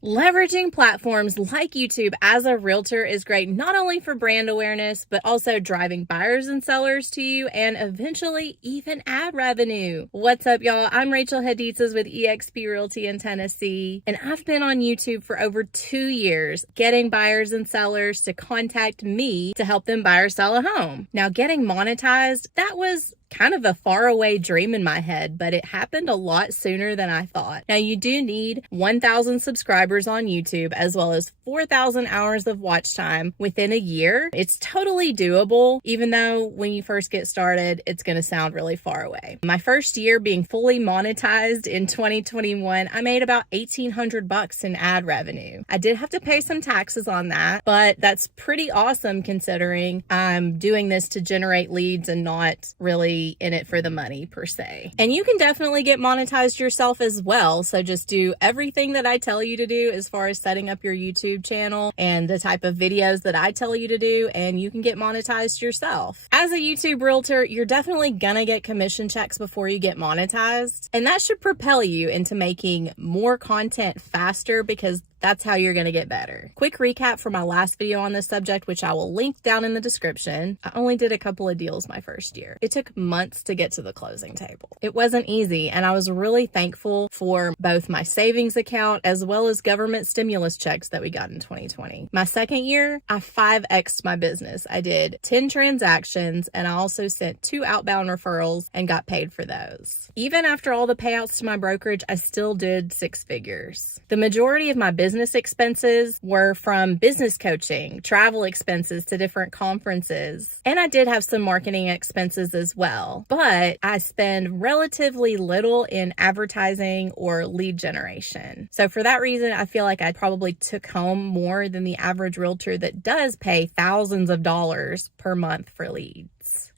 Leveraging platforms like YouTube as a realtor is great not only for brand awareness, but also driving buyers and sellers to you and eventually even ad revenue. What's up, y'all? I'm Rachel Heditzes with eXp Realty in Tennessee, and I've been on YouTube for over 2 years, getting buyers and sellers to contact me to help them buy or sell a home. Now, getting monetized, that was kind of a faraway dream in my head, but it happened a lot sooner than I thought. Now, you do need 1,000 subscribers on YouTube as well as 4,000 hours of watch time within a year. It's totally doable, even though when you first get started, it's going to sound really far away. My first year being fully monetized in 2021, I made about $1,800 in ad revenue. I did have to pay some taxes on that, but that's pretty awesome considering I'm doing this to generate leads and not really in it for the money per se. And you can definitely get monetized yourself as well. So just do everything that I tell you to do as far as setting up your YouTube channel and the type of videos that I tell you to do, and you can get monetized yourself. As a YouTube realtor, you're definitely gonna get commission checks before you get monetized, and that should propel you into making more content faster because that's how you're going to get better. Quick recap for my last video on this subject, which I will link down in the description. I only did a couple of deals my first year. It took months to get to the closing table. It wasn't easy, and I was really thankful for both my savings account as well as government stimulus checks that we got in 2020. My second year, I 5x'd my business. I did 10 transactions, and I also sent 2 outbound referrals and got paid for those. Even after all the payouts to my brokerage, I still did 6 figures. The majority of my business expenses were from business coaching, travel expenses to different conferences, and I did have some marketing expenses as well, but I spend relatively little in advertising or lead generation. So for that reason, I feel like I probably took home more than the average realtor that does pay thousands of dollars per month for leads.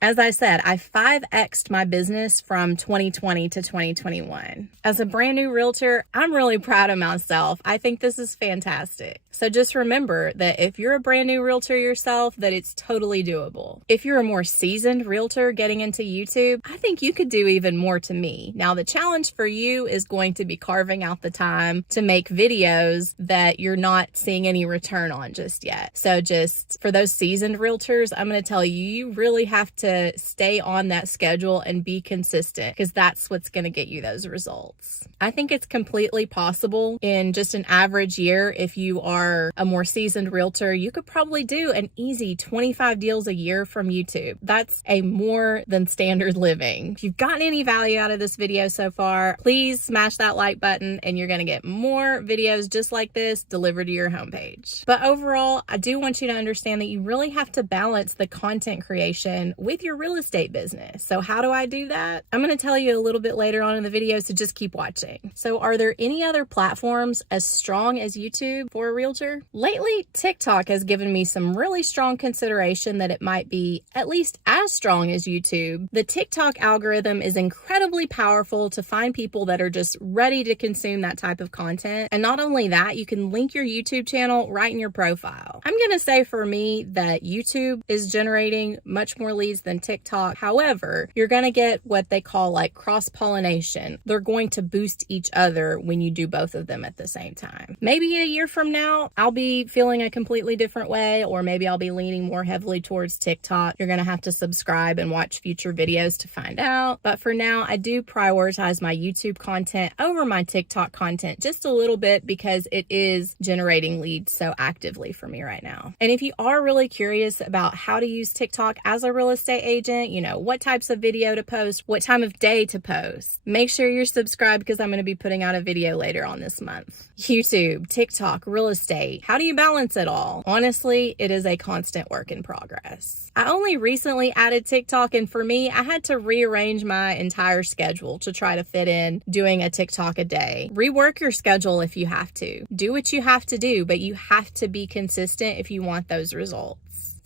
As I said, I 5x'd my business from 2020 to 2021. As a brand new realtor, I'm really proud of myself. I think this is fantastic. So just remember that if you're a brand new realtor yourself, that it's totally doable. If you're a more seasoned realtor getting into YouTube, I think you could do even more to me. Now, the challenge for you is going to be carving out the time to make videos that you're not seeing any return on just yet. So just for those seasoned realtors, I'm going to tell you, you really have to stay on that schedule and be consistent because that's what's going to get you those results. I think it's completely possible in just an average year. If you are a more seasoned realtor, you could probably do an easy 25 deals a year from YouTube. That's a more than standard living. If you've gotten any value out of this video so far, please smash that like button and you're going to get more videos just like this delivered to your homepage. But overall, I do want you to understand that you really have to balance the content creation with your real estate business. So how do I do that? I'm going to tell you a little bit later on in the video, so just keep watching. So are there any other platforms as strong as YouTube for a realtor? Lately, TikTok has given me some really strong consideration that it might be at least as strong as YouTube. The TikTok algorithm is incredibly powerful to find people that are just ready to consume that type of content. And not only that, you can link your YouTube channel right in your profile. I'm going to say for me that YouTube is generating much more leads than TikTok. However, you're going to get what they call like cross-pollination. They're going to boost each other when you do both of them at the same time. Maybe a year from now, I'll be feeling a completely different way, or maybe I'll be leaning more heavily towards TikTok. You're going to have to subscribe and watch future videos to find out. But for now, I do prioritize my YouTube content over my TikTok content just a little bit because it is generating leads so actively for me right now. And if you are really curious about how to use TikTok as a real estate agent, you know, what types of video to post, what time of day to post, make sure you're subscribed because I'm going to be putting out a video later on this month. YouTube, TikTok, real estate. How do you balance it all? Honestly, it is a constant work in progress. I only recently added TikTok, and for me, I had to rearrange my entire schedule to try to fit in doing a TikTok a day. Rework your schedule if you have to. Do what you have to do, but you have to be consistent if you want those results.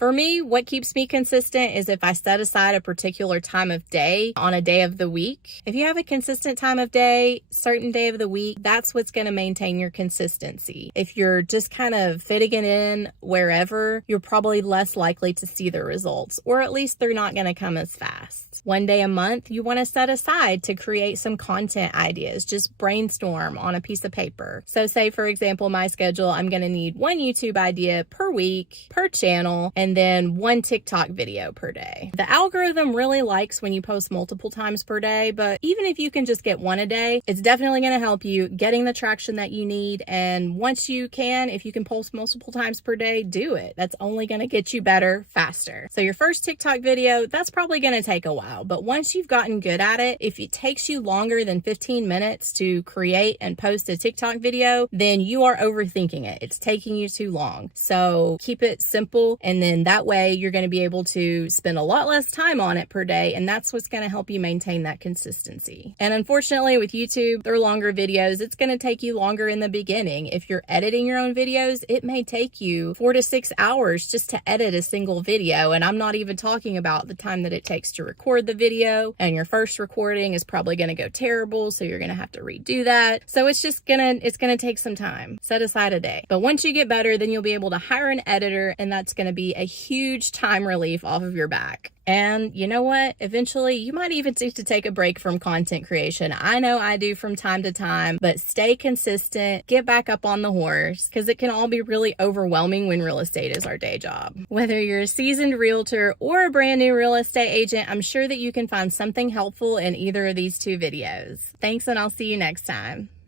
For me, what keeps me consistent is if I set aside a particular time of day on a day of the week. If you have a consistent time of day, certain day of the week, that's what's going to maintain your consistency. If you're just kind of fitting it in wherever, you're probably less likely to see the results, or at least they're not going to come as fast. One day a month, you want to set aside to create some content ideas. Just brainstorm on a piece of paper. So say, for example, my schedule, I'm going to need one YouTube idea per week, per channel, and then one TikTok video per day. The algorithm really likes when you post multiple times per day, but even if you can just get one a day, it's definitely going to help you getting the traction that you need. And once you can, if you can post multiple times per day, do it. That's only going to get you better faster. So your first TikTok video, that's probably going to take a while, but once you've gotten good at it, if it takes you longer than 15 minutes to create and post a TikTok video, then you are overthinking it. It's taking you too long. So keep it simple, and then that way you're going to be able to spend a lot less time on it per day, and that's what's going to help you maintain that consistency. And unfortunately with YouTube, they're longer videos. It's going to take you longer in the beginning. If you're editing your own videos, it may take you 4 to 6 hours just to edit a single video, and I'm not even talking about the time that it takes to record the video, and your first recording is probably going to go terrible, so you're going to have to redo that. So it's going to take some time. Set aside a day. But once you get better, then you'll be able to hire an editor, and that's going to be a huge time relief off of your back. And you know what? Eventually, you might even need to take a break from content creation. I know I do from time to time, but stay consistent, get back up on the horse, because it can all be really overwhelming when real estate is our day job. Whether you're a seasoned realtor or a brand new real estate agent, I'm sure that you can find something helpful in either of these two videos. Thanks, and I'll see you next time.